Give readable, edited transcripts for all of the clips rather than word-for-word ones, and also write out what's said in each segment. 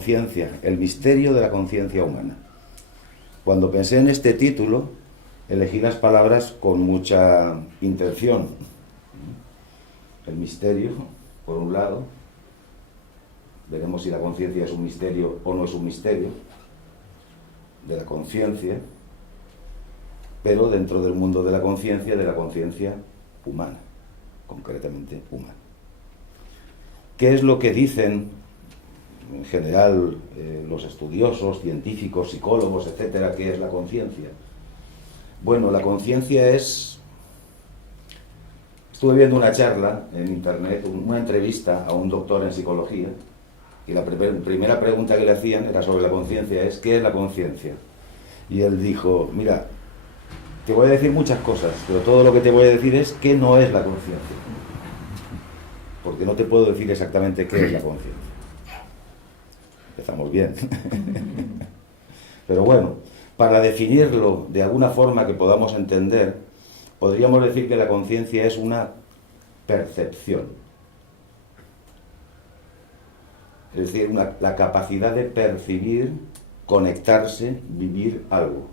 conciencia, el misterio de la conciencia humana. Cuando pensé en este título, elegí las palabras con mucha intención. El misterio, por un lado, veremos si la conciencia es un misterio o no es un misterio, de la conciencia, pero dentro del mundo de la conciencia humana, concretamente humana. ¿Qué es lo que dicen en general los estudiosos, científicos, psicólogos, etcétera, qué es la conciencia? Bueno, la conciencia es... Estuve viendo una charla en internet, una entrevista a un doctor en psicología, y la primera pregunta que le hacían era sobre la conciencia, es ¿qué es la conciencia? Y él dijo, mira, te voy a decir muchas cosas, pero todo lo que te voy a decir es qué no es la conciencia. Porque no te puedo decir exactamente qué es la conciencia. Empezamos bien. Pero bueno, para definirlo de alguna forma que podamos entender, podríamos decir que la conciencia es una percepción. Es decir, la capacidad de percibir, conectarse, vivir algo.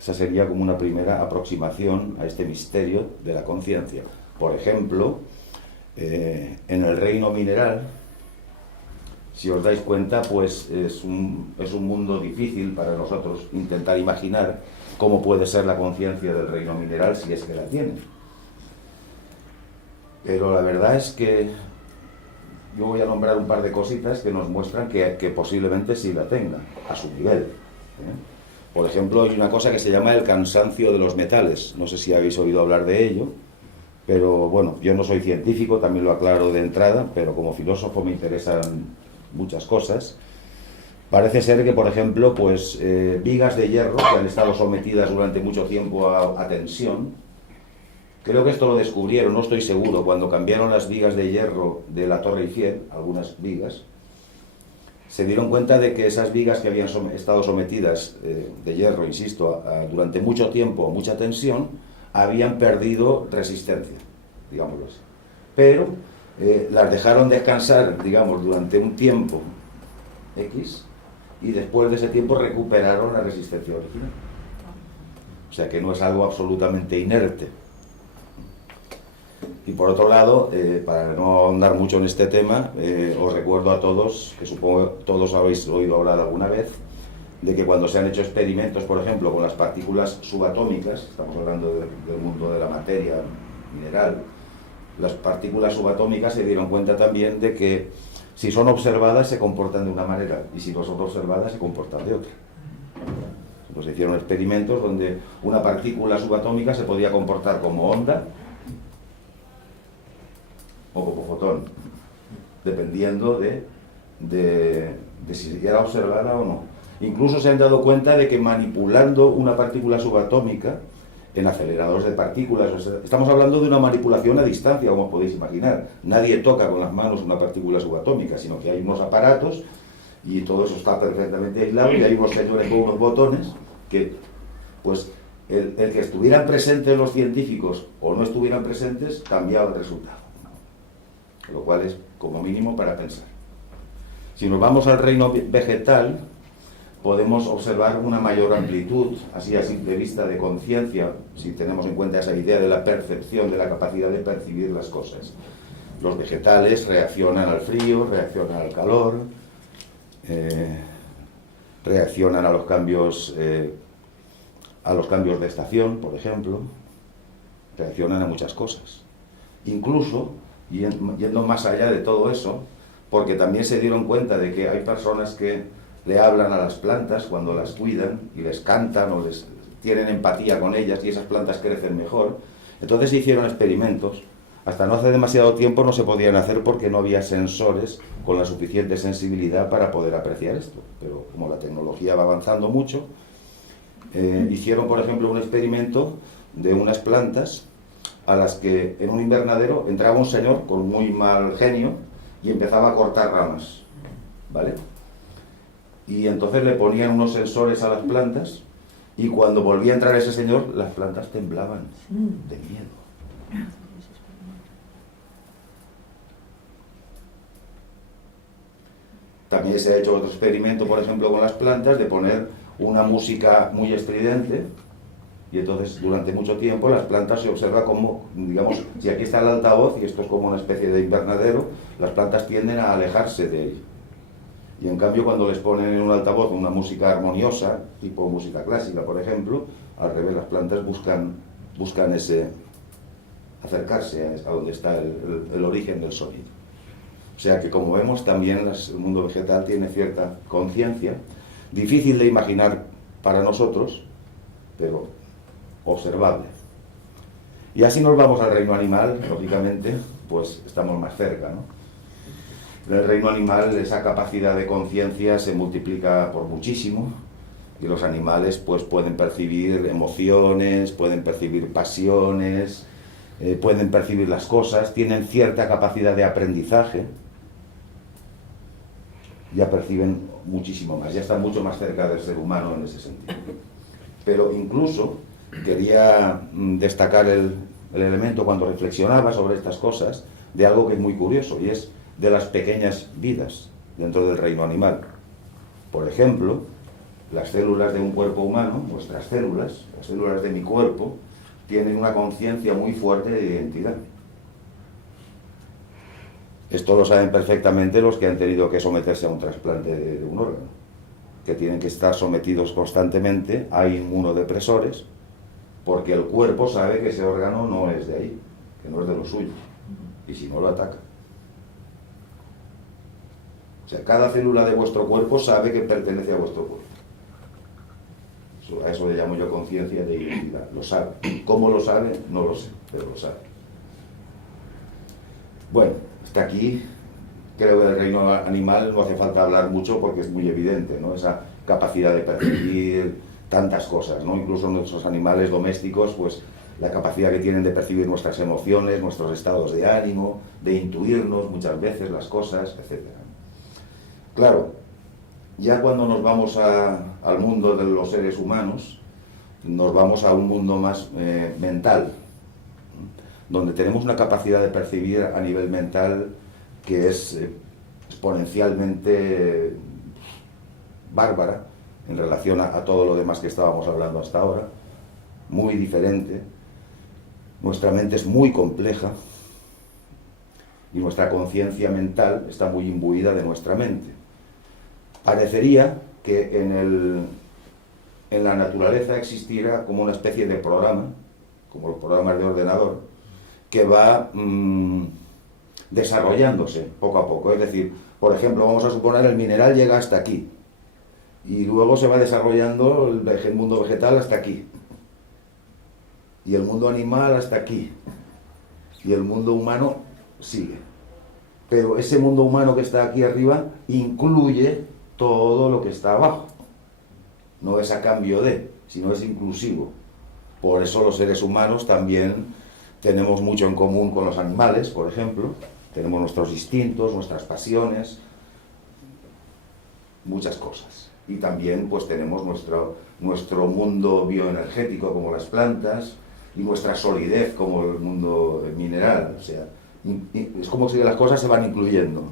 Esa sería como una primera aproximación a este misterio de la conciencia. Por ejemplo, en el reino mineral, si os dais cuenta, pues es un mundo difícil para nosotros intentar imaginar cómo puede ser la conciencia del reino mineral si es que la tiene. Pero la verdad es que yo voy a nombrar un par de cositas que nos muestran que posiblemente sí la tenga, a su nivel. Por ejemplo, hay una cosa que se llama el cansancio de los metales. No sé si habéis oído hablar de ello, pero bueno, yo no soy científico, también lo aclaro de entrada, pero como filósofo me interesan muchas cosas. Parece ser que, por ejemplo, pues vigas de hierro que han estado sometidas durante mucho tiempo a tensión. Creo que esto lo descubrieron, no estoy seguro, cuando cambiaron las vigas de hierro de la Torre Eiffel, algunas vigas, se dieron cuenta de que esas vigas que habían estado sometidas de hierro, insisto, durante mucho tiempo, mucha tensión, habían perdido resistencia, digámoslo así. Pero las dejaron descansar, digamos, durante un tiempo X, y después de ese tiempo recuperaron la resistencia original. O sea que no es algo absolutamente inerte. Y por otro lado, para no ahondar mucho en este tema, os recuerdo a todos, que supongo que todos habéis oído hablar alguna vez, de que cuando se han hecho experimentos, por ejemplo, con las partículas subatómicas, estamos hablando del mundo de la materia mineral, las partículas subatómicas se dieron cuenta también de que si son observadas se comportan de una manera y si no son observadas se comportan de otra. Pues se hicieron experimentos donde una partícula subatómica se podía comportar como onda o como fotón, dependiendo de si era observada o no. Incluso se han dado cuenta de que manipulando una partícula subatómica en aceleradores de partículas, estamos hablando de una manipulación a distancia, como os podéis imaginar. Nadie toca con las manos una partícula subatómica, sino que hay unos aparatos y todo eso está perfectamente aislado y hay unos señores con unos botones que, pues, el que estuvieran presentes los científicos o no estuvieran presentes, cambiaba el resultado. Lo cual es como mínimo para pensar. Si nos vamos al reino vegetal, podemos observar una mayor amplitud, así a simple vista, de conciencia, si tenemos en cuenta esa idea de la percepción, de la capacidad de percibir las cosas. Los vegetales reaccionan al frío, reaccionan al calor, reaccionan a los cambios de estación, por ejemplo, reaccionan a muchas cosas. Incluso, yendo más allá de todo eso, porque también se dieron cuenta de que hay personas que le hablan a las plantas cuando las cuidan y les cantan o les tienen empatía con ellas y esas plantas crecen mejor. Entonces se hicieron experimentos. Hasta no hace demasiado tiempo no se podían hacer porque no había sensores con la suficiente sensibilidad para poder apreciar esto. Pero como la tecnología va avanzando mucho, hicieron, por ejemplo, un experimento de unas plantas a las que en un invernadero entraba un señor con muy mal genio y empezaba a cortar ramas, ¿vale? Y entonces le ponían unos sensores a las plantas y cuando volvía a entrar ese señor, las plantas temblaban de miedo. también se ha hecho otro experimento, por ejemplo, con las plantas, de poner una música muy estridente, y entonces durante mucho tiempo las plantas se observa como, digamos, si aquí está el altavoz y esto es como una especie de invernadero, las plantas tienden a alejarse de él. Y en cambio cuando les ponen en un altavoz una música armoniosa, tipo música clásica por ejemplo, al revés, las plantas buscan acercarse a donde está el origen del sonido. O sea que, como vemos, también el mundo vegetal tiene cierta conciencia, difícil de imaginar para nosotros, pero observable. Y así nos vamos al reino animal, lógicamente, pues estamos más cerca, ¿no? En el reino animal esa capacidad de conciencia se multiplica por muchísimo, y los animales pues pueden percibir emociones, pueden percibir pasiones, pueden percibir las cosas, tienen cierta capacidad de aprendizaje, ya perciben muchísimo más, ya están mucho más cerca del ser humano en ese sentido. Pero incluso quería destacar el elemento cuando reflexionaba sobre estas cosas de algo que es muy curioso, y es de las pequeñas vidas dentro del reino animal. Por ejemplo, las células de un cuerpo humano, nuestras células, las células de mi cuerpo, tienen una conciencia muy fuerte de identidad. Esto lo saben perfectamente los que han tenido que someterse a un trasplante de un órgano, que tienen que estar sometidos constantemente a inmunodepresores, porque el cuerpo sabe que ese órgano no es de ahí, que no es de lo suyo, y si no lo ataca. O sea, cada célula de vuestro cuerpo sabe que pertenece a vuestro cuerpo. A eso le llamo yo conciencia de identidad, lo sabe. ¿Cómo lo sabe? No lo sé, pero lo sabe. Bueno, hasta aquí creo que del reino animal no hace falta hablar mucho porque es muy evidente, ¿no? Esa capacidad de percibir tantas cosas, ¿no? Incluso nuestros animales domésticos, pues la capacidad que tienen de percibir nuestras emociones, nuestros estados de ánimo, de intuirnos muchas veces las cosas, etc. Claro, ya cuando nos vamos al mundo de los seres humanos, nos vamos a un mundo más mental, donde tenemos una capacidad de percibir a nivel mental que es exponencialmente bárbara en relación a todo lo demás que estábamos hablando hasta ahora, muy diferente. Nuestra mente es muy compleja y nuestra conciencia mental está muy imbuida de nuestra mente. Parecería que en la naturaleza existiera como una especie de programa, como los programas de ordenador, que va desarrollándose poco a poco. Es decir, por ejemplo, vamos a suponer el mineral llega hasta aquí, y luego se va desarrollando el mundo vegetal hasta aquí, y el mundo animal hasta aquí, y el mundo humano sigue. Pero ese mundo humano que está aquí arriba incluye todo lo que está abajo. No es a cambio de, sino es inclusivo. Por eso los seres humanos también tenemos mucho en común con los animales, por ejemplo. Tenemos nuestros instintos, nuestras pasiones, muchas cosas. Y también pues tenemos nuestro mundo bioenergético como las plantas y nuestra solidez como el mundo mineral. O sea, es como si las cosas se van incluyendo,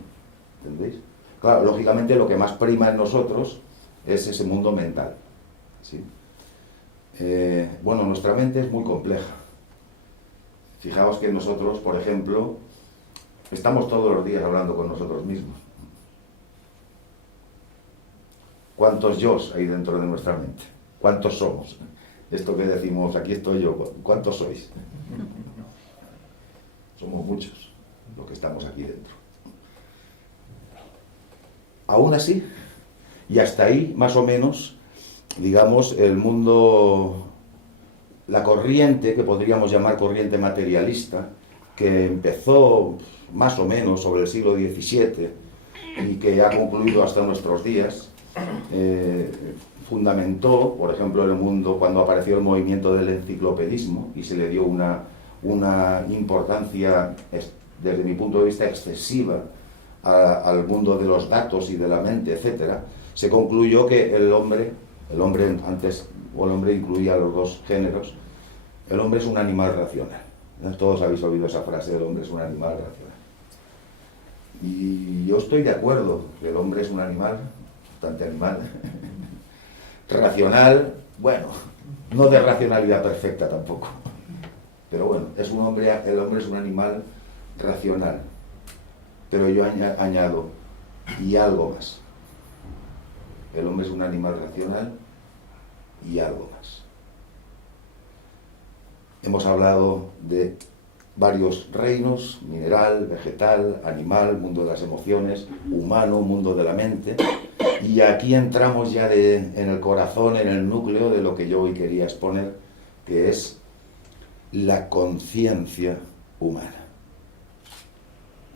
¿entendéis? Claro, lógicamente lo que más prima en nosotros es ese mundo mental, ¿sí? Bueno, nuestra mente es muy compleja. Fijaos que nosotros, por ejemplo, estamos todos los días hablando con nosotros mismos. ¿Cuántos yos hay dentro de nuestra mente? ¿Cuántos somos? Esto que decimos, aquí estoy yo, ¿cuántos sois? Somos muchos los que estamos aquí dentro. Aún así, y hasta ahí, más o menos, digamos, el mundo, la corriente, que podríamos llamar corriente materialista, que empezó más o menos sobre el siglo XVII y que ha concluido hasta nuestros días, fundamentó, por ejemplo, en el mundo cuando apareció el movimiento del enciclopedismo y se le dio una importancia, desde mi punto de vista, excesiva al mundo de los datos y de la mente, etcétera. Se concluyó que el hombre antes, o el hombre incluía los dos géneros, el hombre es un animal racional. Todos habéis oído esa frase, el hombre es un animal racional. Y yo estoy de acuerdo, que el hombre es un animal, bastante animal, racional, bueno, no de racionalidad perfecta tampoco, pero bueno, el hombre es un animal racional, pero yo añado, y algo más. El hombre es un animal racional y algo más. Hemos hablado de varios reinos: mineral, vegetal, animal, mundo de las emociones, humano, mundo de la mente. Y aquí entramos ya en el corazón, en el núcleo de lo que yo hoy quería exponer, que es la conciencia humana.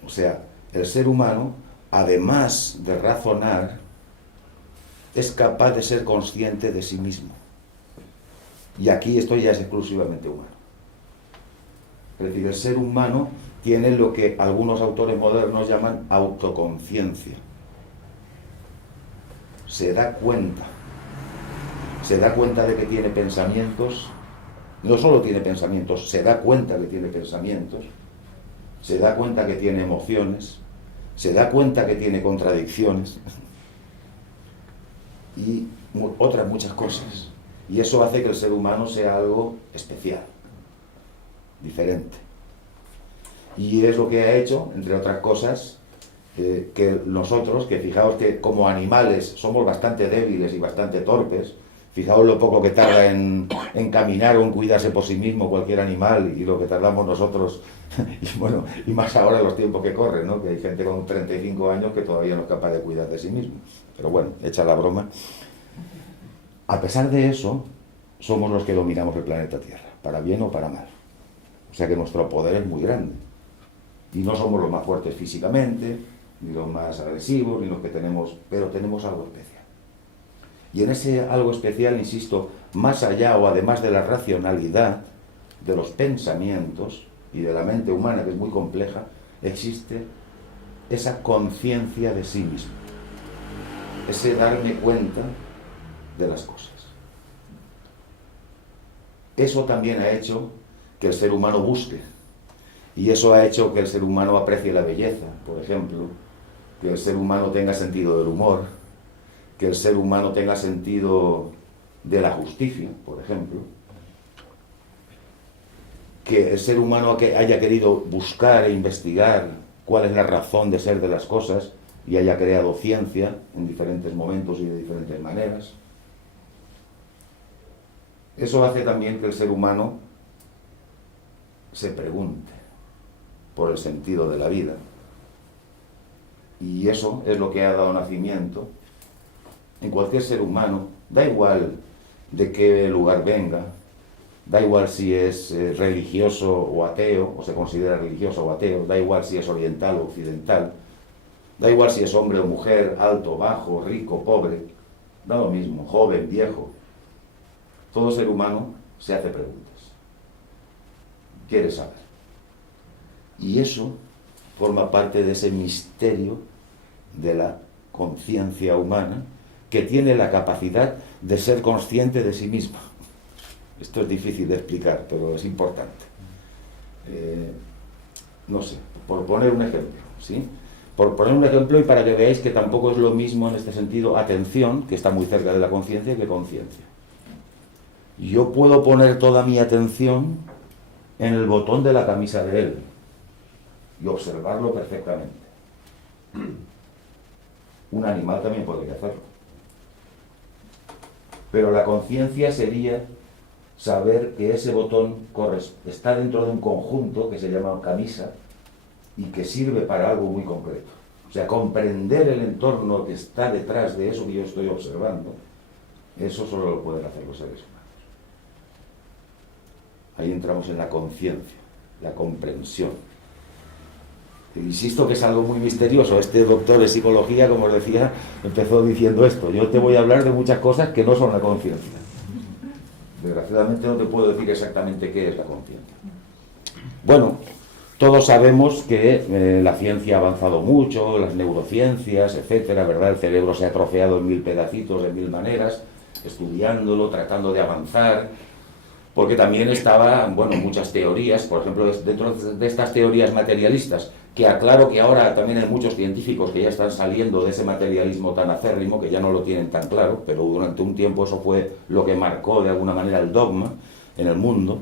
O sea, el ser humano, además de razonar, es capaz de ser consciente de sí mismo. Y aquí esto ya es exclusivamente humano. Es decir, el ser humano tiene lo que algunos autores modernos llaman autoconciencia. Se da cuenta de que tiene pensamientos. No solo tiene pensamientos, se da cuenta que tiene pensamientos, se da cuenta que tiene emociones, se da cuenta que tiene contradicciones y otras muchas cosas. Y eso hace que el ser humano sea algo especial, diferente. Y es lo que ha hecho, entre otras cosas, que nosotros, que fijaos que como animales somos bastante débiles y bastante torpes. Fijaos lo poco que tarda en caminar o en cuidarse por sí mismo cualquier animal, y lo que tardamos nosotros, y bueno, y más ahora en los tiempos que corren, ¿no? Que hay gente con 35 años que todavía no es capaz de cuidar de sí mismo. Pero bueno, hecha la broma. A pesar de eso, somos los que dominamos el planeta Tierra, para bien o para mal. O sea que nuestro poder es muy grande. Y no somos los más fuertes físicamente, ni los más agresivos, ni los que tenemos, pero tenemos algo especial. Y en ese algo especial, insisto, más allá o además de la racionalidad, de los pensamientos y de la mente humana, que es muy compleja, existe esa conciencia de sí mismo, ese darme cuenta de las cosas. Eso también ha hecho que el ser humano busque, y eso ha hecho que el ser humano aprecie la belleza, por ejemplo, que el ser humano tenga sentido del humor, que el ser humano tenga sentido de la justicia, por ejemplo, que el ser humano haya querido buscar e investigar cuál es la razón de ser de las cosas y haya creado ciencia en diferentes momentos y de diferentes maneras. Eso hace también que el ser humano se pregunte por el sentido de la vida. Y eso es lo que ha dado nacimiento en cualquier ser humano, da igual de qué lugar venga, da igual si es religioso o ateo, o se considera religioso o ateo, da igual si es oriental o occidental, da igual si es hombre o mujer, alto, bajo, rico, pobre, da lo mismo, joven, viejo. Todo ser humano se hace preguntas, quiere saber. Y eso forma parte de ese misterio de la conciencia humana, que tiene la capacidad de ser consciente de sí misma. Esto es difícil de explicar, pero es importante. No sé, por poner un ejemplo, ¿sí? Por poner un ejemplo, y para que veáis que tampoco es lo mismo en este sentido atención, que está muy cerca de la conciencia, que conciencia. Yo puedo poner toda mi atención en el botón de la camisa de él y observarlo perfectamente. Un animal también podría hacerlo. Pero la conciencia sería saber que ese botón está dentro de un conjunto que se llama camisa y que sirve para algo muy concreto. O sea, comprender el entorno que está detrás de eso que yo estoy observando, eso solo lo pueden hacer los seres humanos. Ahí entramos en la conciencia, la comprensión. Insisto que es algo muy misterioso. Este doctor de psicología, como os decía, empezó diciendo esto: yo te voy a hablar de muchas cosas que no son la conciencia. Desgraciadamente no te puedo decir exactamente qué es la conciencia. Bueno, todos sabemos que la ciencia ha avanzado mucho, las neurociencias, etcétera, ¿verdad? El cerebro se ha atrofiado en 1000 pedacitos, de 1000 maneras, estudiándolo, tratando de avanzar, porque también estaban, bueno, muchas teorías, por ejemplo, dentro de estas teorías materialistas, que aclaro que ahora también hay muchos científicos que ya están saliendo de ese materialismo tan acérrimo, que ya no lo tienen tan claro, pero durante un tiempo eso fue lo que marcó de alguna manera el dogma en el mundo,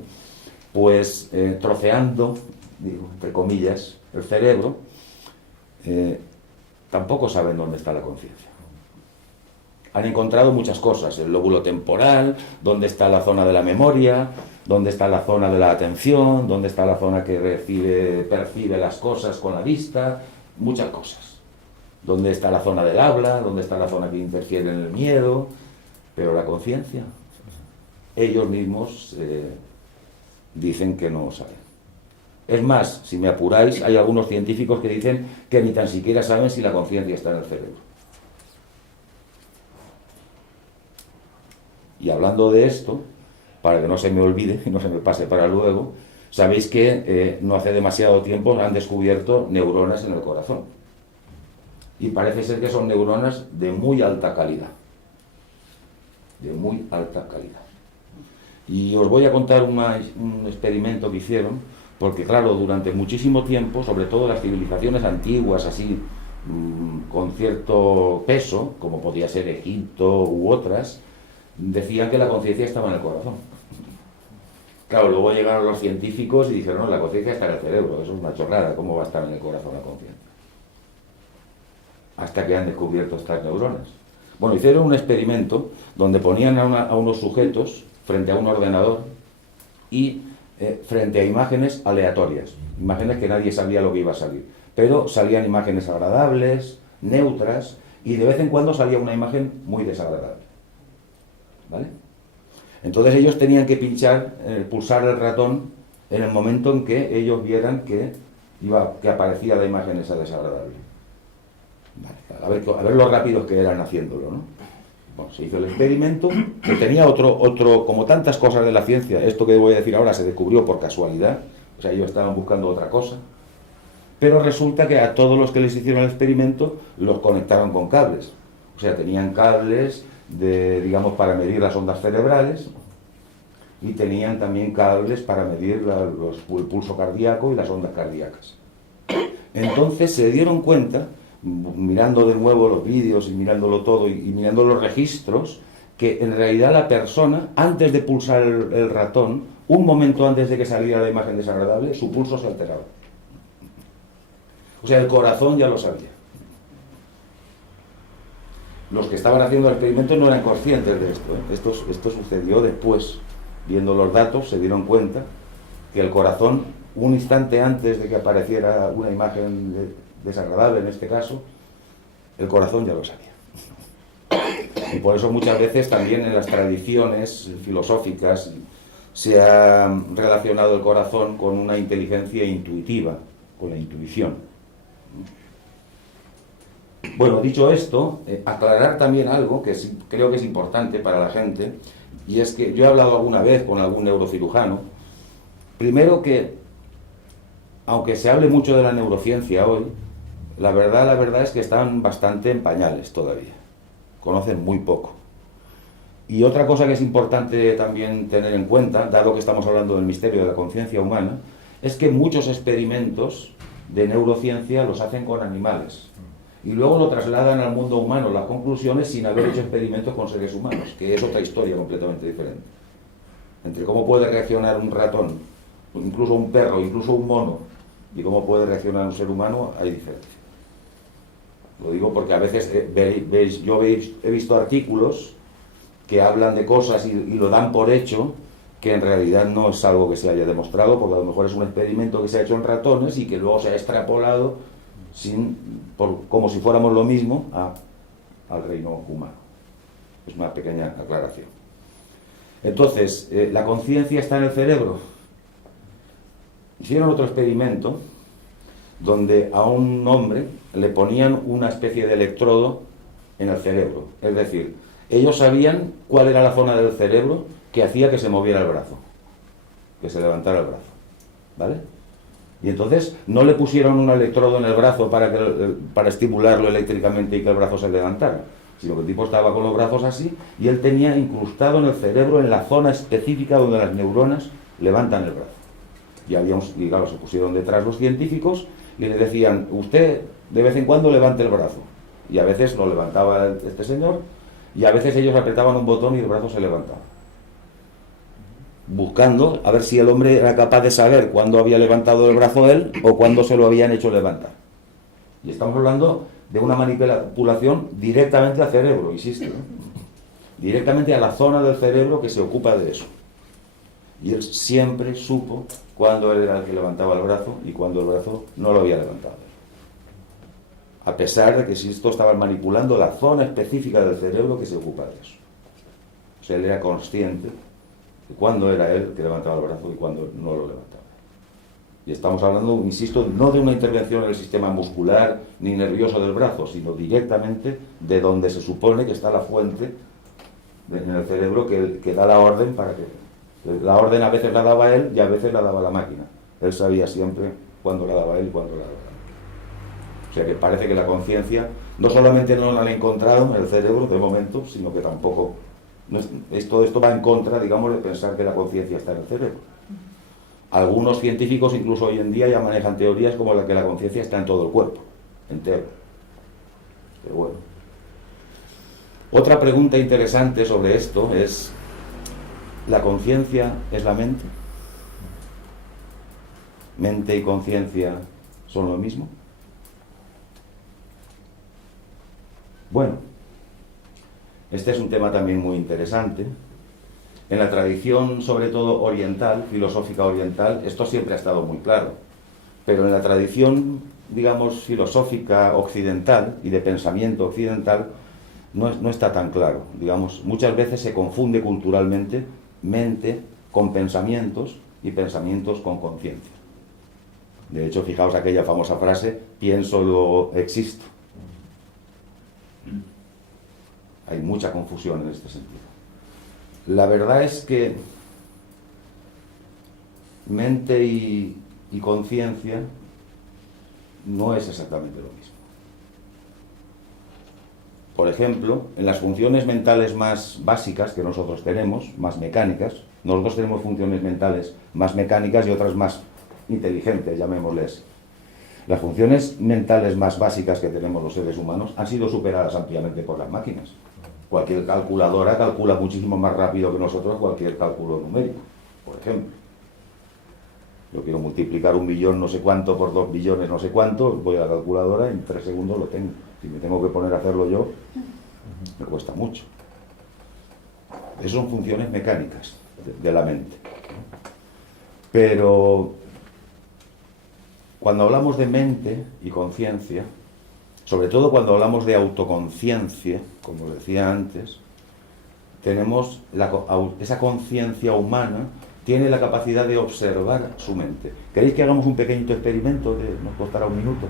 pues troceando, digo, entre comillas, el cerebro, tampoco saben dónde está la conciencia. Han encontrado muchas cosas, el lóbulo temporal, dónde está la zona de la memoria, dónde está la zona de la atención, dónde está la zona que percibe las cosas con la vista, muchas cosas. Dónde está la zona del habla, dónde está la zona que interfiere en el miedo, pero la conciencia, ellos mismos dicen que no saben. Es más, si me apuráis, hay algunos científicos que dicen que ni tan siquiera saben si la conciencia está en el cerebro. Y hablando de esto, para que no se me olvide y no se me pase para luego, sabéis que no hace demasiado tiempo han descubierto neuronas en el corazón. Y parece ser que son neuronas de muy alta calidad. De muy alta calidad. Y os voy a contar un experimento que hicieron, porque claro, durante muchísimo tiempo, sobre todo las civilizaciones antiguas, así, con cierto peso, como podía ser Egipto u otras, decían que la conciencia estaba en el corazón. Claro, luego llegaron los científicos y dijeron, no, la conciencia está en el cerebro, eso es una chorrada, ¿cómo va a estar en el corazón la conciencia? Hasta que han descubierto estas neuronas. Bueno, hicieron un experimento donde ponían a unos sujetos frente a un ordenador y frente a imágenes aleatorias, imágenes que nadie sabía lo que iba a salir, pero salían imágenes agradables, neutras, y de vez en cuando salía una imagen muy desagradable. ¿Vale? Entonces ellos tenían que pulsar el ratón en el momento en que ellos vieran que aparecía la imagen esa desagradable. Vale, a ver lo rápidos que eran haciéndolo, ¿no? Bueno, se hizo el experimento, que tenía otro, como tantas cosas de la ciencia, esto que voy a decir ahora se descubrió por casualidad, o sea, ellos estaban buscando otra cosa, pero resulta que a todos los que les hicieron el experimento los conectaron con cables, o sea, tenían cables digamos, para medir las ondas cerebrales, y tenían también cables para medir el pulso cardíaco y las ondas cardíacas. Entonces se dieron cuenta, mirando de nuevo los vídeos y mirándolo todo y mirando los registros, que en realidad la persona, antes de pulsar el ratón, un momento antes de que saliera la imagen desagradable, su pulso se alteraba. O sea, el corazón ya lo sabía. Los que estaban haciendo el experimento no eran conscientes de esto, ¿eh? Esto sucedió después. Viendo los datos se dieron cuenta que el corazón, un instante antes de que apareciera una imagen desagradable en este caso, el corazón ya lo sabía. Y por eso muchas veces también en las tradiciones filosóficas se ha relacionado el corazón con una inteligencia intuitiva, con la intuición. Bueno, dicho esto, aclarar también algo que creo que es importante para la gente, y es que yo he hablado alguna vez con algún neurocirujano, primero que, aunque se hable mucho de la neurociencia hoy, la verdad es que están bastante en pañales todavía, conocen muy poco. Y otra cosa que es importante también tener en cuenta, dado que estamos hablando del misterio de la conciencia humana, es que muchos experimentos de neurociencia los hacen con animales. Y luego lo trasladan al mundo humano, las conclusiones, sin haber hecho experimentos con seres humanos, que es otra historia completamente diferente. Entre cómo puede reaccionar un ratón, incluso un perro, incluso un mono, y cómo puede reaccionar un ser humano, hay diferencia. Lo digo porque a veces he visto artículos que hablan de cosas y lo dan por hecho, que en realidad no es algo que se haya demostrado, porque a lo mejor es un experimento que se ha hecho en ratones y que luego se ha extrapolado como si fuéramos lo mismo al reino humano. Es una pequeña aclaración. Entonces, ¿la conciencia está en el cerebro? Hicieron otro experimento donde a un hombre le ponían una especie de electrodo en el cerebro. Es decir, ellos sabían cuál era la zona del cerebro que hacía que se moviera el brazo, que se levantara el brazo. ¿Vale? Y entonces no le pusieron un electrodo en el brazo para estimularlo eléctricamente y que el brazo se levantara, sino que el tipo estaba con los brazos así y él tenía incrustado en el cerebro, en la zona específica donde las neuronas levantan el brazo. Y claro, se pusieron detrás los científicos y le decían, usted de vez en cuando levante el brazo. Y a veces lo levantaba este señor, y a veces ellos apretaban un botón y el brazo se levantaba. Buscando a ver si el hombre era capaz de saber cuándo había levantado el brazo él o cuándo se lo habían hecho levantar. Y estamos hablando de una manipulación directamente al cerebro, insisto, ¿no? Directamente a la zona del cerebro que se ocupa de eso. Y él siempre supo cuándo él era el que levantaba el brazo y cuándo el brazo no lo había levantado. A pesar de que si esto estaba manipulando la zona específica del cerebro que se ocupa de eso. O sea, él era consciente de cuándo era él el que levantaba el brazo y cuándo no lo levantaba. Y estamos hablando, insisto, no de una intervención en el sistema muscular ni nervioso del brazo, sino directamente de donde se supone que está la fuente en el cerebro que da la orden para que... La orden a veces la daba él y a veces la daba la máquina. Él sabía siempre cuándo la daba él y cuándo la daba él. O sea que parece que la conciencia no solamente no la han encontrado en el cerebro de momento, sino que tampoco... Esto va en contra, digamos, de pensar que la conciencia está en el cerebro. Algunos científicos incluso hoy en día ya manejan teorías como la que la conciencia está en todo el cuerpo, entero. Pero bueno. Otra pregunta interesante sobre esto es, ¿la conciencia es la mente? ¿Mente y conciencia son lo mismo? Bueno, este es un tema también muy interesante. En la tradición, sobre todo oriental, filosófica oriental, esto siempre ha estado muy claro. Pero en la tradición, digamos, filosófica occidental y de pensamiento occidental, no está tan claro. Digamos, muchas veces se confunde culturalmente mente con pensamientos y pensamientos con conciencia. De hecho, fijaos aquella famosa frase, pienso, luego existo. Hay mucha confusión en este sentido. La verdad es que mente y conciencia no es exactamente lo mismo. Por ejemplo, en las funciones mentales más básicas que nosotros tenemos, más mecánicas, nosotros tenemos funciones mentales más mecánicas y otras más inteligentes, llamémosles. Las funciones mentales más básicas que tenemos los seres humanos han sido superadas ampliamente por las máquinas. Cualquier calculadora calcula muchísimo más rápido que nosotros cualquier cálculo numérico, por ejemplo. Yo quiero multiplicar 1 billón no sé cuánto por 2 billones no sé cuánto, voy a la calculadora y en 3 segundos lo tengo. Si me tengo que poner a hacerlo yo, me cuesta mucho. Esas son funciones mecánicas de la mente. Pero cuando hablamos de mente y conciencia, sobre todo cuando hablamos de autoconciencia, como decía antes, tenemos esa conciencia humana tiene la capacidad de observar su mente. ¿Queréis que hagamos un pequeñito experimento? Nos costará 1 minuto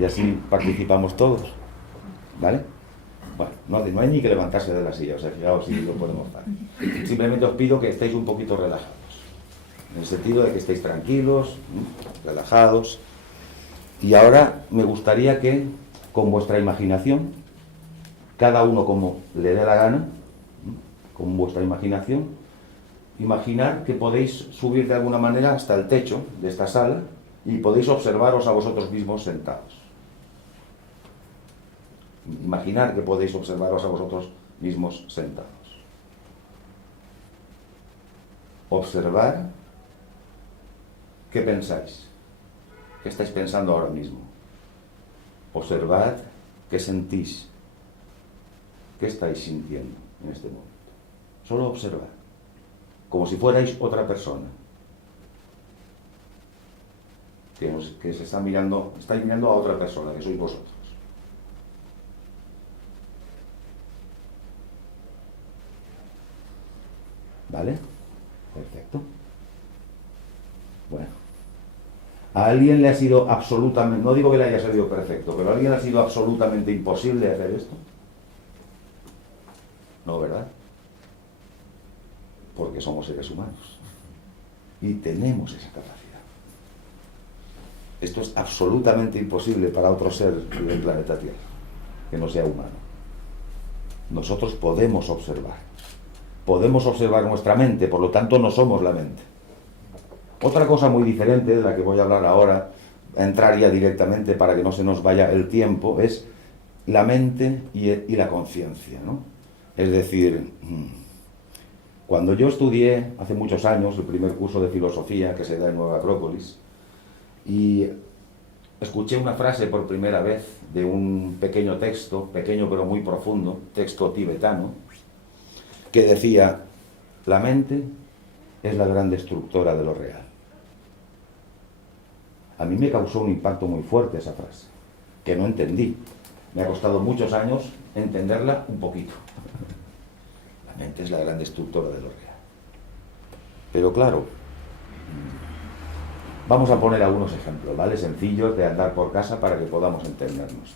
y así participamos todos. ¿Vale? Bueno, no hay ni que levantarse de la silla, o sea, fijaos si lo podemos hacer. Simplemente os pido que estéis un poquito relajados. En el sentido de que estéis tranquilos, relajados. Y ahora me gustaría que, con vuestra imaginación, cada uno como le dé la gana, con vuestra imaginación, imaginar que podéis subir de alguna manera hasta el techo de esta sala y podéis observaros a vosotros mismos sentados. Imaginar que podéis observaros a vosotros mismos sentados. Observar qué pensáis, qué estáis pensando ahora mismo. Observad qué sentís, qué estáis sintiendo en este momento. Solo observad, como si fuerais otra persona. Que se está mirando, estáis mirando a otra persona, que sois vosotros. ¿Vale? Perfecto. Bueno. A alguien le ha sido absolutamente, no digo que le haya salido perfecto, pero a alguien le ha sido absolutamente imposible hacer esto. No, ¿verdad? Porque somos seres humanos. Y tenemos esa capacidad. Esto es absolutamente imposible para otro ser del planeta Tierra, que no sea humano. Nosotros podemos observar nuestra mente, por lo tanto no somos la mente. Otra cosa muy diferente de la que voy a hablar ahora, entrar ya directamente para que no se nos vaya el tiempo, es la mente y la conciencia, ¿no? Es decir, cuando yo estudié hace muchos años el primer curso de filosofía que se da en Nueva Acrópolis, y escuché una frase por primera vez de un pequeño texto, pequeño pero muy profundo, texto tibetano, que decía: la mente es la gran destructora de lo real. A mí me causó un impacto muy fuerte esa frase, que no entendí. Me ha costado muchos años entenderla un poquito. La mente es la gran destructora de lo real. Pero claro, vamos a poner algunos ejemplos, ¿vale? Sencillos de andar por casa para que podamos entendernos.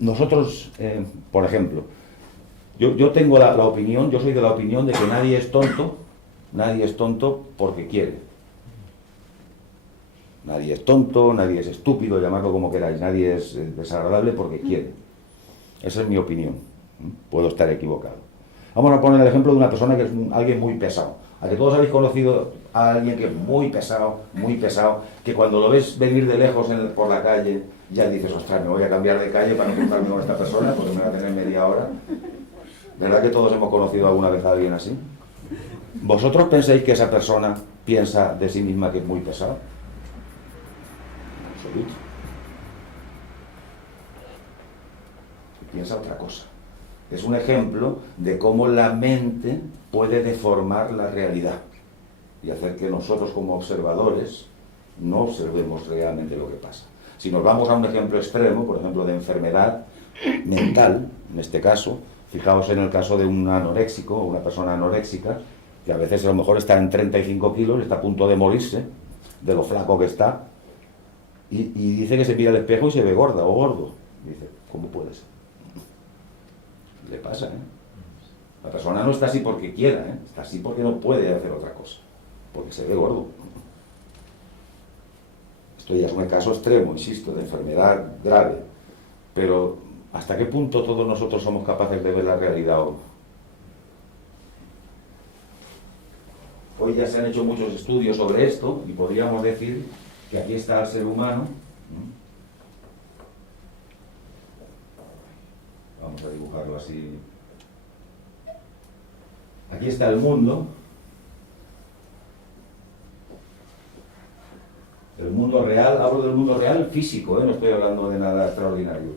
Nosotros, por ejemplo, yo tengo la opinión, yo soy de la opinión de que nadie es tonto porque quiere. Nadie es tonto, nadie es estúpido, llamadlo como queráis, nadie es desagradable porque quiere. Esa es mi opinión. Puedo estar equivocado. Vamos a poner el ejemplo de una persona que es alguien muy pesado. A que todos habéis conocido a alguien que es muy pesado, que cuando lo ves venir de lejos por la calle, ya dices: ostras, me voy a cambiar de calle para no cruzarme con esta persona porque me va a tener media hora. ¿Verdad que todos hemos conocido alguna vez a alguien así? ¿Vosotros pensáis que esa persona piensa de sí misma que es muy pesado? Absoluto. Piensa otra cosa. Es un ejemplo de cómo la mente puede deformar la realidad y hacer que nosotros como observadores no observemos realmente lo que pasa. Si nos vamos a un ejemplo extremo, por ejemplo de enfermedad mental, en este caso, fijaos en el caso de un anoréxico, una persona anoréxica, que a veces a lo mejor está en 35 kilos, está a punto de morirse de lo flaco que está, y dice que se mira al espejo y se ve gorda o gordo. Y dice: ¿cómo puede ser? Le pasa, ¿eh? La persona no está así porque quiera, ¿eh? Está así porque no puede hacer otra cosa, porque se ve gordo. Esto ya es un caso extremo, insisto, de enfermedad grave, pero ¿hasta qué punto todos nosotros somos capaces de ver la realidad hoy? Hoy ya se han hecho muchos estudios sobre esto y podríamos decir que aquí está el ser humano. Vamos a dibujarlo así. Aquí está el mundo. El mundo real, hablo del mundo real físico, no estoy hablando de nada extraordinario.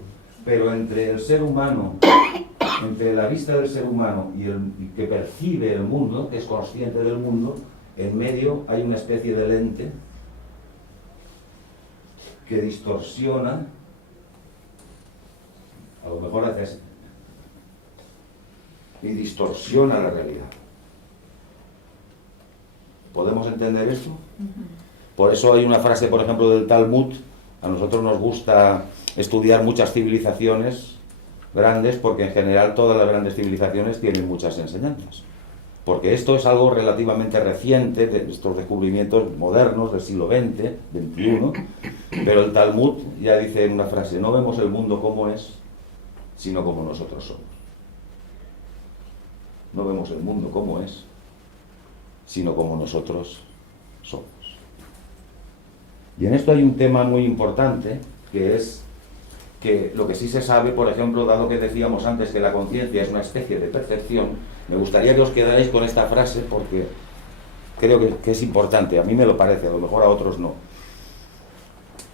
Pero entre el ser humano, entre la vista del ser humano y que percibe el mundo, que es consciente del mundo, en medio hay una especie de lente que distorsiona, a lo mejor hace así, y distorsiona la realidad. ¿Podemos entender esto? Por eso hay una frase, por ejemplo, del Talmud. A nosotros nos gusta estudiar muchas civilizaciones grandes porque en general todas las grandes civilizaciones tienen muchas enseñanzas. Porque esto es algo relativamente reciente, de estos descubrimientos modernos del siglo XX, XXI, pero el Talmud ya dice en una frase: no vemos el mundo como es, sino como nosotros somos. No vemos el mundo como es, sino como nosotros somos. Y en esto hay un tema muy importante, que es que lo que sí se sabe, por ejemplo, dado que decíamos antes que la conciencia es una especie de percepción, me gustaría que os quedarais con esta frase porque creo que es importante. A mí me lo parece, a lo mejor a otros no.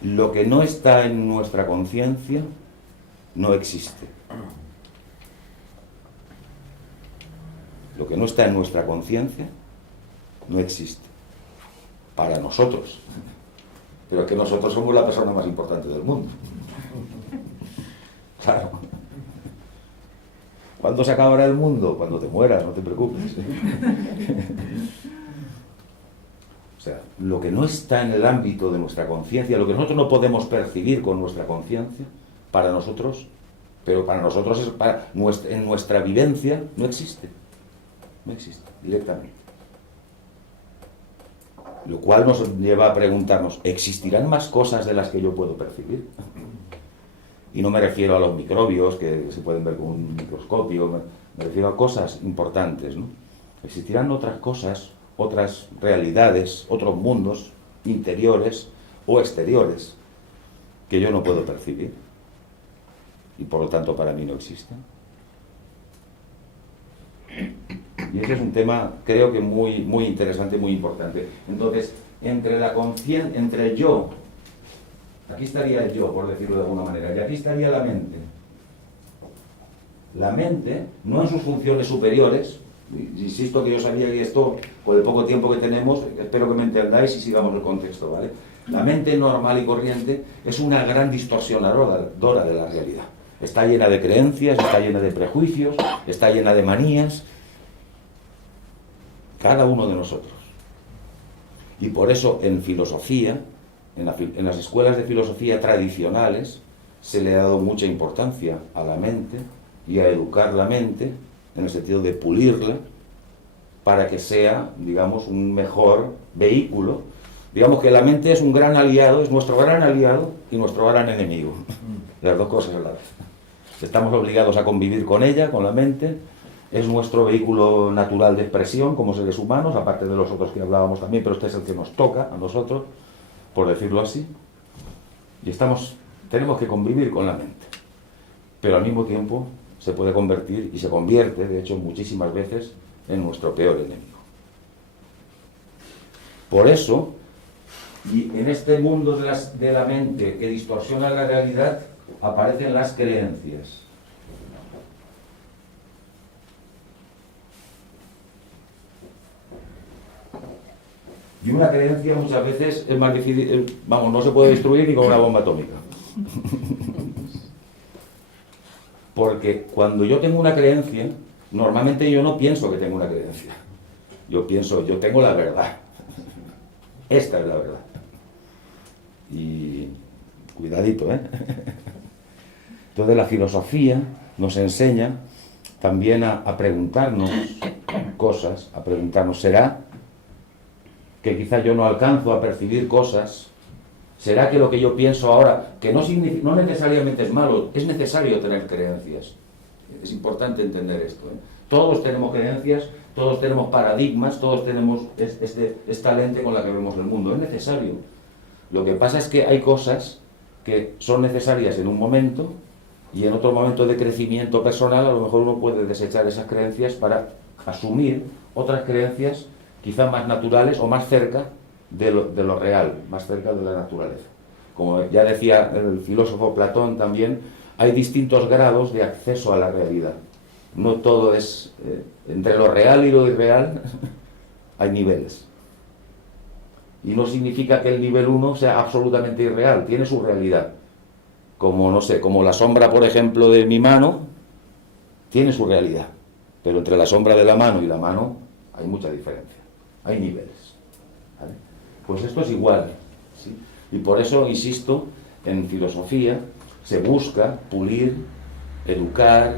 Lo que no está en nuestra conciencia no existe. Lo que no está en nuestra conciencia no existe. Para nosotros. Pero es que nosotros somos la persona más importante del mundo. Claro. ¿Cuándo se acabará el mundo? Cuando te mueras, no te preocupes. O sea, lo que no está en el ámbito de nuestra conciencia, lo que nosotros no podemos percibir con nuestra conciencia, para nosotros, pero para nosotros en nuestra vivencia, no existe. No existe, directamente. Lo cual nos lleva a preguntarnos: ¿existirán más cosas de las que yo puedo percibir? Y no me refiero a los microbios que se pueden ver con un microscopio, me refiero a cosas importantes, ¿no? ¿Existirán otras cosas, otras realidades, otros mundos interiores o exteriores que yo no puedo percibir y por lo tanto para mí no existen. Y ese es un tema, creo que muy, muy interesante, muy importante. Entonces, entre el yo, aquí estaría el yo, por decirlo de alguna manera, y aquí estaría la mente. La mente, no en sus funciones superiores, insisto que yo sabía que esto, por el poco tiempo que tenemos, espero que me entendáis y sigamos el contexto, ¿vale? La mente normal y corriente es una gran distorsionadora de la realidad. Está llena de creencias, está llena de prejuicios, está llena de manías, cada uno de nosotros. Y por eso en filosofía, en las escuelas de filosofía tradicionales, se le ha dado mucha importancia a la mente y a educar la mente, en el sentido de pulirla, para que sea, digamos, un mejor vehículo. Digamos que la mente es un gran aliado, es nuestro gran aliado y nuestro gran enemigo. Las dos cosas a la vez. Estamos obligados a convivir con ella, con la mente. Es nuestro vehículo natural de expresión como seres humanos, aparte de los otros que hablábamos también, pero este es el que nos toca a nosotros, por decirlo así. Y tenemos que convivir con la mente. Pero al mismo tiempo se puede convertir, y se convierte, de hecho, muchísimas veces, en nuestro peor enemigo. Por eso, y en este mundo de la mente que distorsiona la realidad, aparecen las creencias. Y una creencia muchas veces es más difícil, no se puede destruir ni con una bomba atómica. Porque cuando yo tengo una creencia, normalmente yo no pienso que tengo una creencia. Yo pienso, yo tengo la verdad. Esta es la verdad. Y cuidadito, ¿eh? Entonces la filosofía nos enseña también a preguntarnos cosas, a preguntarnos, ¿será que quizá yo no alcanzo a percibir cosas? ¿Será que lo que yo pienso ahora, que no necesariamente es malo, es necesario tener creencias? Es importante entender esto, ¿eh? Todos tenemos creencias, todos tenemos paradigmas, todos tenemos esta lente con la que vemos el mundo. Es necesario. Lo que pasa es que hay cosas que son necesarias en un momento y en otro momento de crecimiento personal a lo mejor uno puede desechar esas creencias para asumir otras creencias quizá más naturales o más cerca de lo real, más cerca de la naturaleza. Como ya decía el filósofo Platón también, hay distintos grados de acceso a la realidad. No todo es... entre lo real y lo irreal hay niveles. Y no significa que el nivel 1 sea absolutamente irreal, tiene su realidad. Como, no sé, como la sombra, por ejemplo, de mi mano, tiene su realidad. Pero entre la sombra de la mano y la mano hay mucha diferencia. Hay niveles. ¿Vale? Pues esto es igual, ¿sí? Y por eso, insisto, en filosofía se busca pulir, educar.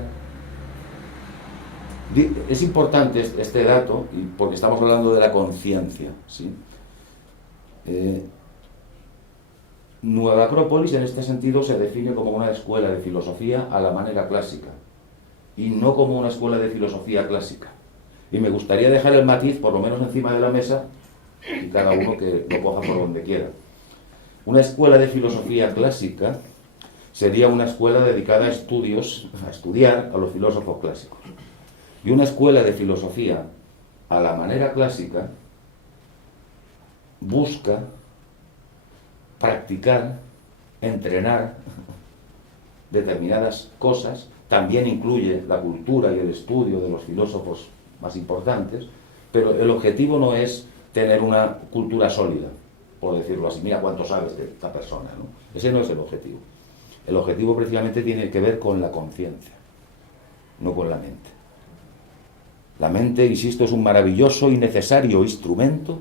Es importante este dato, porque estamos hablando de la conciencia, ¿sí? Nueva Acrópolis, en este sentido, se define como una escuela de filosofía a la manera clásica, y no como una escuela de filosofía clásica. Y me gustaría dejar el matiz, por lo menos encima de la mesa, y cada uno que lo coja por donde quiera. Una escuela de filosofía clásica sería una escuela dedicada a estudiar a los filósofos clásicos. Y una escuela de filosofía a la manera clásica busca practicar, entrenar determinadas cosas, también incluye la cultura y el estudio de los filósofos más importantes, pero el objetivo no es tener una cultura sólida, por decirlo así, mira cuánto sabes de esta persona, ¿no? Ese no es el objetivo. El objetivo precisamente tiene que ver con la conciencia, no con la mente. La mente, insisto, es un maravilloso y necesario instrumento,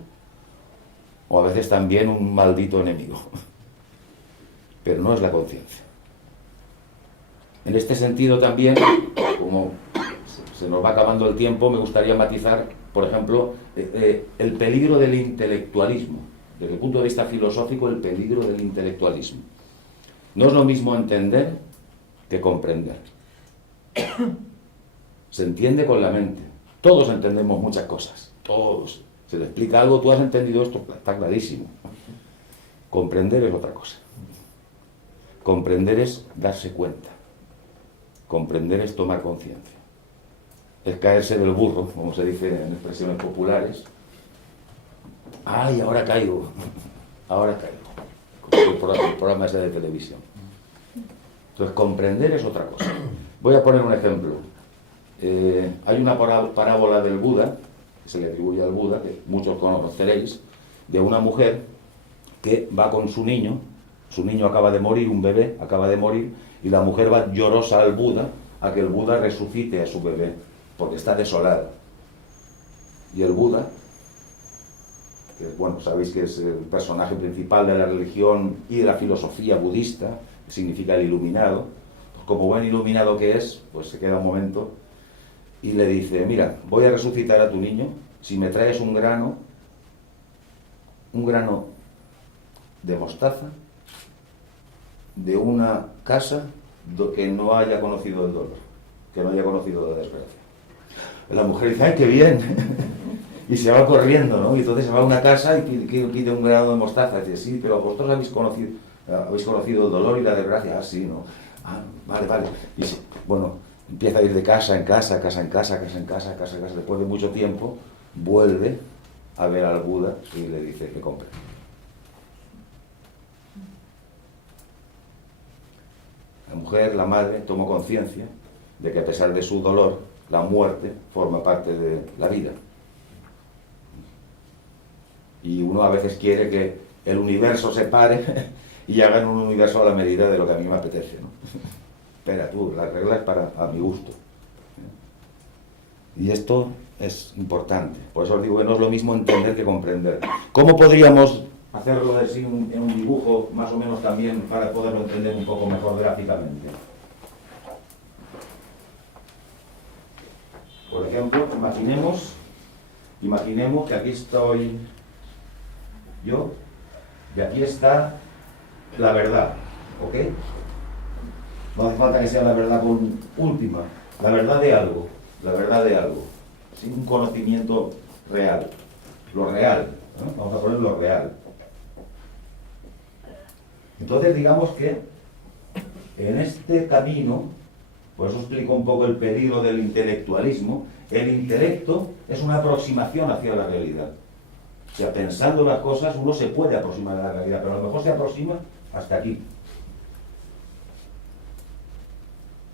o a veces también un maldito enemigo, pero no es la conciencia. En este sentido también, como se nos va acabando el tiempo, me gustaría matizar, por ejemplo, el peligro del intelectualismo. Desde el punto de vista filosófico, el peligro del intelectualismo. No es lo mismo entender que comprender. Se entiende con la mente. Todos entendemos muchas cosas, todos. Se le explica algo, tú has entendido esto, está clarísimo. Comprender es otra cosa. Comprender es darse cuenta. Comprender es tomar conciencia. Es caerse del burro, como se dice en expresiones populares. ¡Ay, ahora caigo! Ahora caigo. El programa ese de televisión. Entonces, comprender es otra cosa. Voy a poner un ejemplo. Hay una parábola del Buda, que se le atribuye al Buda, que muchos conoceréis, de una mujer que va con su niño acaba de morir, un bebé acaba de morir, y la mujer va llorosa al Buda a que el Buda resucite a su bebé, porque está desolada. Y el Buda, que bueno, sabéis que es el personaje principal de la religión y de la filosofía budista, que significa el iluminado, pues como buen iluminado que es, pues se queda un momento y le dice, mira, voy a resucitar a tu niño si me traes un grano de mostaza de una casa que no haya conocido el dolor, que no haya conocido la desgracia. La mujer dice, ¡ay, qué bien! Y se va corriendo, ¿no? Y entonces se va a una casa y pide un grano de mostaza. Y dice, sí, pero vosotros habéis conocido el dolor y la desgracia. Ah, sí, ¿no? Ah, vale. Y bueno, empieza a ir de casa en casa. Después de mucho tiempo, vuelve a ver al Buda y le dice que compre. La mujer, la madre, tomó conciencia de que a pesar de su dolor, la muerte forma parte de la vida. Y uno a veces quiere que el universo se pare y hagan un universo a la medida de lo que a mí me apetece, ¿no? Espera tú, la regla es a mi gusto. Y esto es importante. Por eso os digo que no es lo mismo entender que comprender. ¿Cómo podríamos hacerlo así en un dibujo, más o menos también, para poderlo entender un poco mejor gráficamente? Por ejemplo, imaginemos que aquí estoy yo, y aquí está la verdad, ¿ok? No hace falta que sea la verdad última, la verdad de algo, ¿sí? Un conocimiento real, lo real, ¿no? Vamos a poner lo real. Entonces digamos que en este camino, por eso explico un poco el peligro del intelectualismo, el intelecto es una aproximación hacia la realidad. O sea, pensando las cosas uno se puede aproximar a la realidad, pero a lo mejor se aproxima hasta aquí.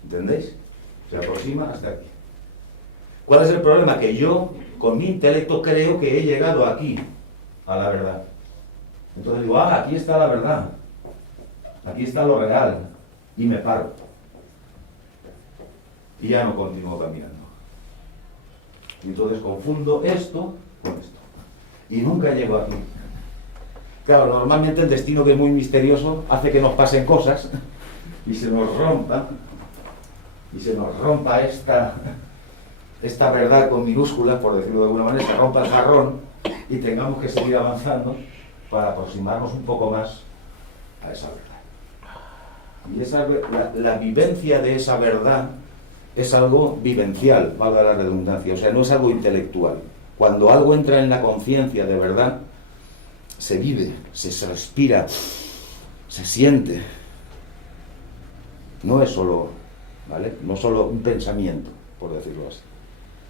¿Entendéis? Se aproxima hasta aquí. ¿Cuál es el problema? Que yo, con mi intelecto, creo que he llegado aquí, a la verdad. Entonces digo, aquí está la verdad. Aquí está lo real. Y me paro. Y ya no continúo caminando. Y entonces confundo esto con esto. Y nunca llego aquí. Claro, normalmente el destino, que es muy misterioso, hace que nos pasen cosas y se nos rompa esta verdad con minúsculas, por decirlo de alguna manera, se rompa el jarrón y tengamos que seguir avanzando para aproximarnos un poco más a esa verdad. Y la vivencia de esa verdad es algo vivencial, valga la redundancia, o sea, no es algo intelectual. Cuando algo entra en la conciencia de verdad, se vive, se respira, se siente. No es solo, ¿vale? No solo un pensamiento, por decirlo así.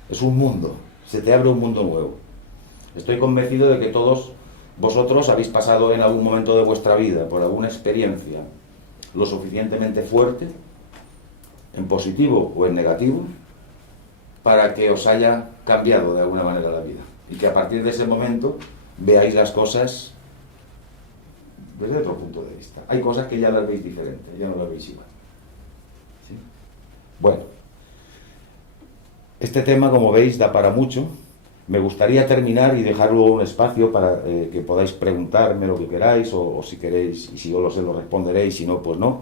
Es un mundo, se te abre un mundo nuevo. Estoy convencido de que todos vosotros habéis pasado en algún momento de vuestra vida por alguna experiencia lo suficientemente fuerte, en positivo o en negativo, para que os haya cambiado de alguna manera la vida. Y que a partir de ese momento veáis las cosas desde otro punto de vista. Hay cosas que ya las veis diferentes, ya no las veis igual. ¿Sí? Bueno, este tema, como veis, da para mucho. Me gustaría terminar y dejar luego un espacio para que podáis preguntarme lo que queráis, o si queréis, y si yo lo sé, lo responderéis, si no, pues no,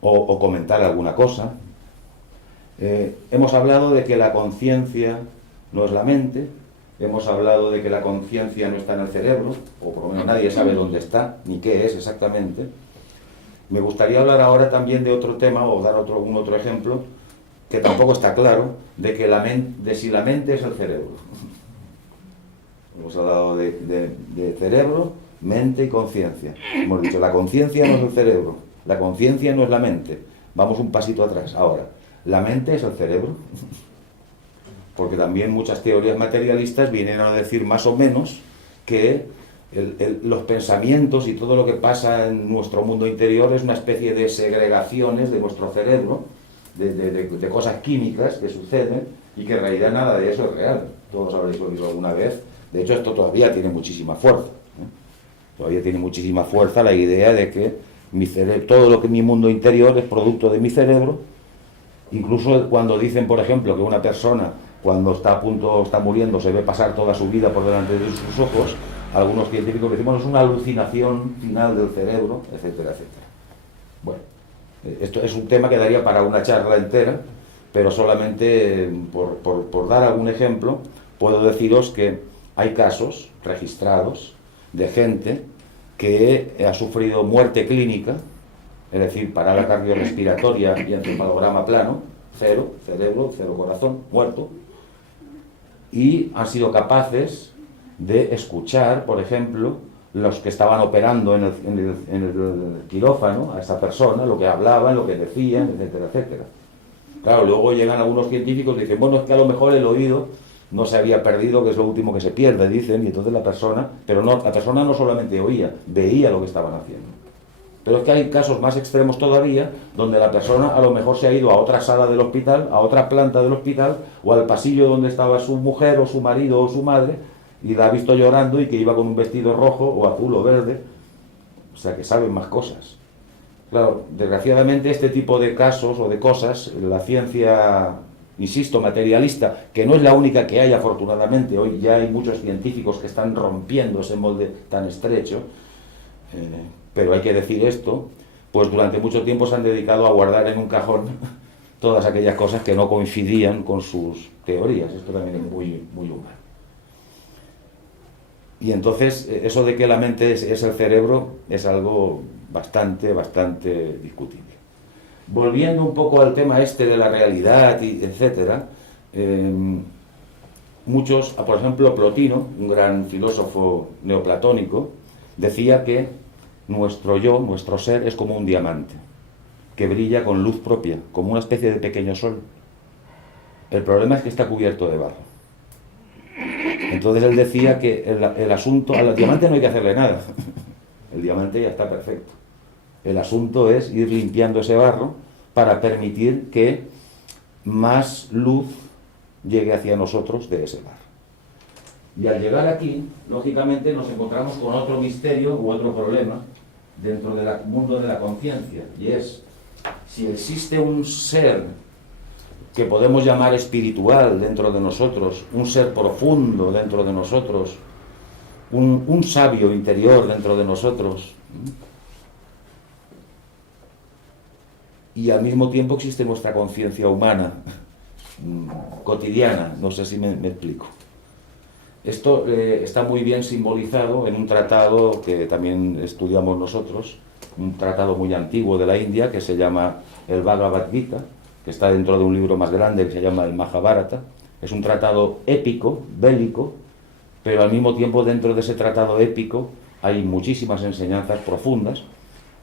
o comentar alguna cosa. Hemos hablado de que la conciencia no es la mente, hemos hablado de que la conciencia no está en el cerebro, o por lo menos nadie sabe dónde está, ni qué es exactamente. Me gustaría hablar ahora también de otro tema, o dar algún otro ejemplo, que tampoco está claro, de si la mente es el cerebro. Hemos hablado de cerebro, mente y conciencia. Hemos dicho, la conciencia no es el cerebro, la conciencia no es la mente. Vamos un pasito atrás. Ahora, ¿la mente es el cerebro? Porque también muchas teorías materialistas vienen a decir más o menos que los pensamientos y todo lo que pasa en nuestro mundo interior es una especie de segregaciones de nuestro cerebro, de cosas químicas que suceden y que en realidad nada de eso es real. Todos habréis oído alguna vez. De hecho, esto todavía tiene muchísima fuerza. Todavía tiene muchísima fuerza la idea de que todo lo que mi mundo interior es producto de mi cerebro. Incluso cuando dicen, por ejemplo, que una persona cuando está muriendo, se ve pasar toda su vida por delante de sus ojos, algunos científicos dicen, bueno, es una alucinación final del cerebro, etcétera, etcétera. Bueno, esto es un tema que daría para una charla entera, pero solamente por dar algún ejemplo, puedo deciros que hay casos registrados de gente que ha sufrido muerte clínica, es decir, parada cardiorrespiratoria y encefalograma plano, cero cerebro, cero corazón, muerto, y han sido capaces de escuchar, por ejemplo, los que estaban operando en el quirófano a esa persona, lo que hablaban, lo que decían, etcétera, etcétera. Claro, luego llegan algunos científicos y dicen, bueno, es que a lo mejor el oído no se había perdido, que es lo último que se pierde, dicen, y entonces la persona no solamente oía, veía lo que estaban haciendo. Pero es que hay casos más extremos todavía, donde la persona a lo mejor se ha ido a otra sala del hospital, a otra planta del hospital, o al pasillo donde estaba su mujer, o su marido, o su madre, y la ha visto llorando y que iba con un vestido rojo, o azul, o verde. O sea, que saben más cosas. Claro, desgraciadamente este tipo de casos o de cosas, la ciencia, insisto, materialista, que no es la única que hay afortunadamente, hoy ya hay muchos científicos que están rompiendo ese molde tan estrecho, pero hay que decir esto, pues durante mucho tiempo se han dedicado a guardar en un cajón todas aquellas cosas que no coincidían con sus teorías. Esto también es muy, muy humano. Y entonces, eso de que la mente es el cerebro es algo bastante discutible. Volviendo un poco al tema este de la realidad, y etcétera, muchos, por ejemplo, Plotino, un gran filósofo neoplatónico, decía que nuestro yo, nuestro ser, es como un diamante, que brilla con luz propia, como una especie de pequeño sol. El problema es que está cubierto de barro. Entonces él decía que el asunto, al diamante no hay que hacerle nada, el diamante ya está perfecto. El asunto es ir limpiando ese barro para permitir que más luz llegue hacia nosotros de ese barro. Y al llegar aquí, lógicamente nos encontramos con otro misterio u otro problema dentro del mundo de la conciencia, y es, si existe un ser que podemos llamar espiritual dentro de nosotros, un ser profundo dentro de nosotros, un sabio interior dentro de nosotros, y al mismo tiempo existe nuestra conciencia humana, cotidiana, no sé si me explico. Esto está muy bien simbolizado en un tratado que también estudiamos nosotros, un tratado muy antiguo de la India que se llama el Bhagavad Gita, que está dentro de un libro más grande que se llama el Mahabharata. Es un tratado épico, bélico, pero al mismo tiempo dentro de ese tratado épico hay muchísimas enseñanzas profundas,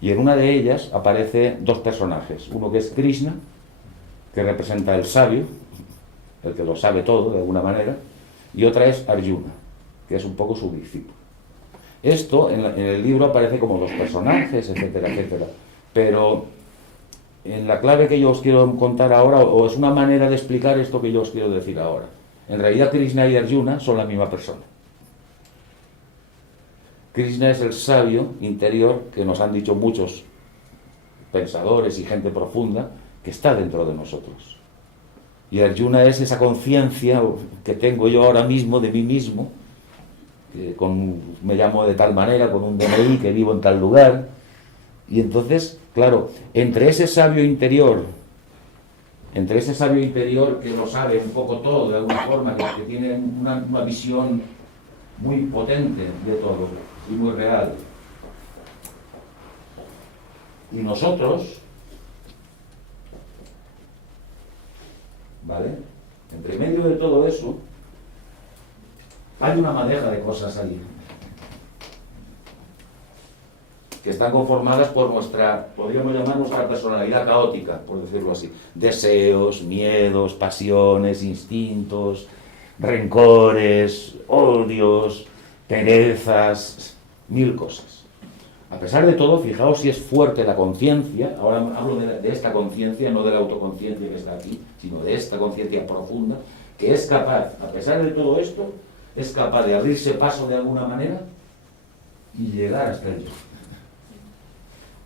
y en una de ellas aparece dos personajes, uno que es Krishna, que representa el sabio, el que lo sabe todo de alguna manera, y otra es Arjuna, que es un poco su discípulo. Esto en el libro aparece como dos personajes, etcétera, etcétera, pero en la clave que yo os quiero contar ahora, o es una manera de explicar esto que yo os quiero decir ahora. En realidad Krishna y Arjuna son la misma persona. Krishna es el sabio interior que nos han dicho muchos pensadores y gente profunda que está dentro de nosotros. Y Arjuna es esa conciencia que tengo yo ahora mismo de mí mismo, que me llamo de tal manera, con un DNI, que vivo en tal lugar. Y entonces, claro, entre ese sabio interior que lo sabe un poco todo de alguna forma, que tiene una visión muy potente de todo y muy real, y nosotros, ¿vale? Entre medio de todo eso Hay una madeja de cosas ahí que están conformadas por nuestra, podríamos llamar nuestra personalidad caótica, por decirlo así. Deseos, miedos, pasiones, instintos, rencores, odios, perezas, mil cosas. A pesar de todo, fijaos si es fuerte la conciencia, ahora hablo de esta conciencia, no de la autoconciencia que está aquí, sino de esta conciencia profunda, que es capaz, a pesar de todo esto, es capaz de abrirse paso de alguna manera y llegar hasta ello.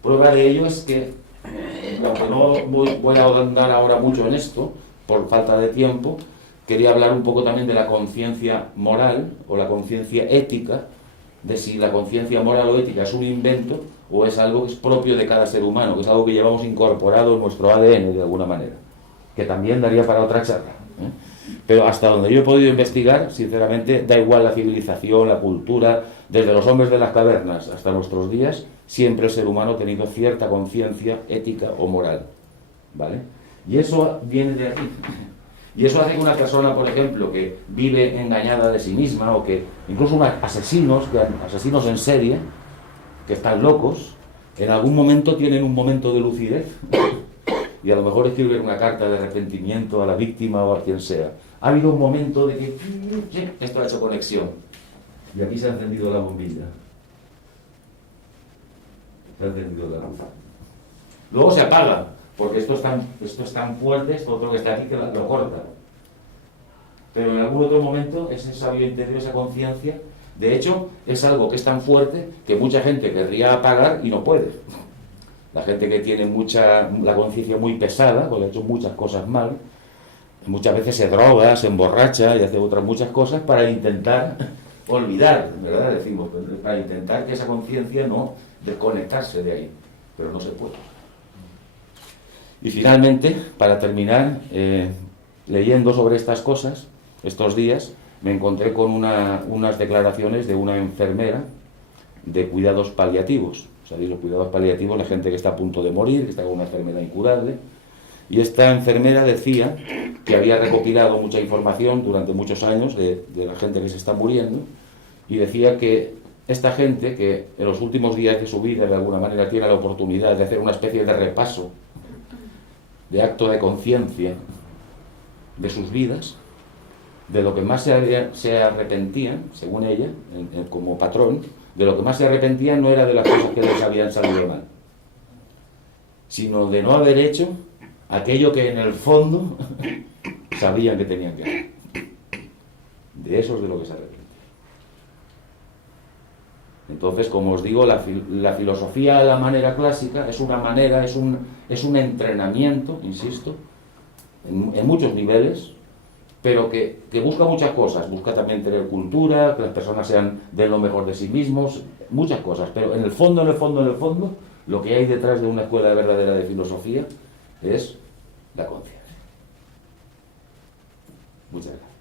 Prueba de ello es que, aunque no voy a ahondar ahora mucho en esto, por falta de tiempo, quería hablar un poco también de la conciencia moral o la conciencia ética, de si la conciencia moral o ética es un invento o es algo que es propio de cada ser humano, que es algo que llevamos incorporado en nuestro ADN de alguna manera, que también daría para otra charla, ¿eh? Pero hasta donde yo he podido investigar, sinceramente, da igual la civilización, la cultura, desde los hombres de las cavernas hasta nuestros días, siempre el ser humano ha tenido cierta conciencia ética o moral, ¿vale? Y eso viene de aquí. Y eso hace que una persona, por ejemplo, que vive engañada de sí misma, o que incluso asesinos en serie, que están locos, en algún momento tienen un momento de lucidez y a lo mejor escriben una carta de arrepentimiento a la víctima o a quien sea. Ha habido un momento de que esto ha hecho conexión y aquí se ha encendido la bombilla. Se ha encendido la luz. Luego se apaga, porque esto es tan fuerte, esto otro que está aquí, que lo corta. Pero en algún otro momento ese sabio interior, esa conciencia, de hecho, es algo que es tan fuerte que mucha gente querría apagar y no puede. La gente que tiene la conciencia muy pesada, porque ha hecho muchas cosas mal, muchas veces se droga, se emborracha y hace otras muchas cosas para intentar olvidar, ¿verdad? Decimos, para intentar que esa conciencia no desconectarse de ahí, pero no se puede. Y finalmente, para terminar, leyendo sobre estas cosas, estos días, me encontré con unas declaraciones de una enfermera de cuidados paliativos. ¿Sabéis? Los cuidados paliativos, la gente que está a punto de morir, que está con una enfermedad incurable. Y esta enfermera decía que había recopilado mucha información durante muchos años de la gente que se está muriendo, y decía que esta gente que en los últimos días de su vida de alguna manera tiene la oportunidad de hacer una especie de repaso, de acto de conciencia de sus vidas, de lo que más se arrepentían, según ella, como patrón, de lo que más se arrepentían no era de las cosas que les habían salido mal, sino de no haber hecho aquello que en el fondo sabían que tenían que hacer. De eso es de lo que se arrepentían. Entonces, como os digo, la filosofía a la manera clásica es una manera, es un entrenamiento, insisto, en muchos niveles, pero que busca muchas cosas. Busca también tener cultura, que las personas den lo mejor de sí mismos, muchas cosas. Pero en el fondo, lo que hay detrás de una escuela verdadera de filosofía es la conciencia. Muchas gracias.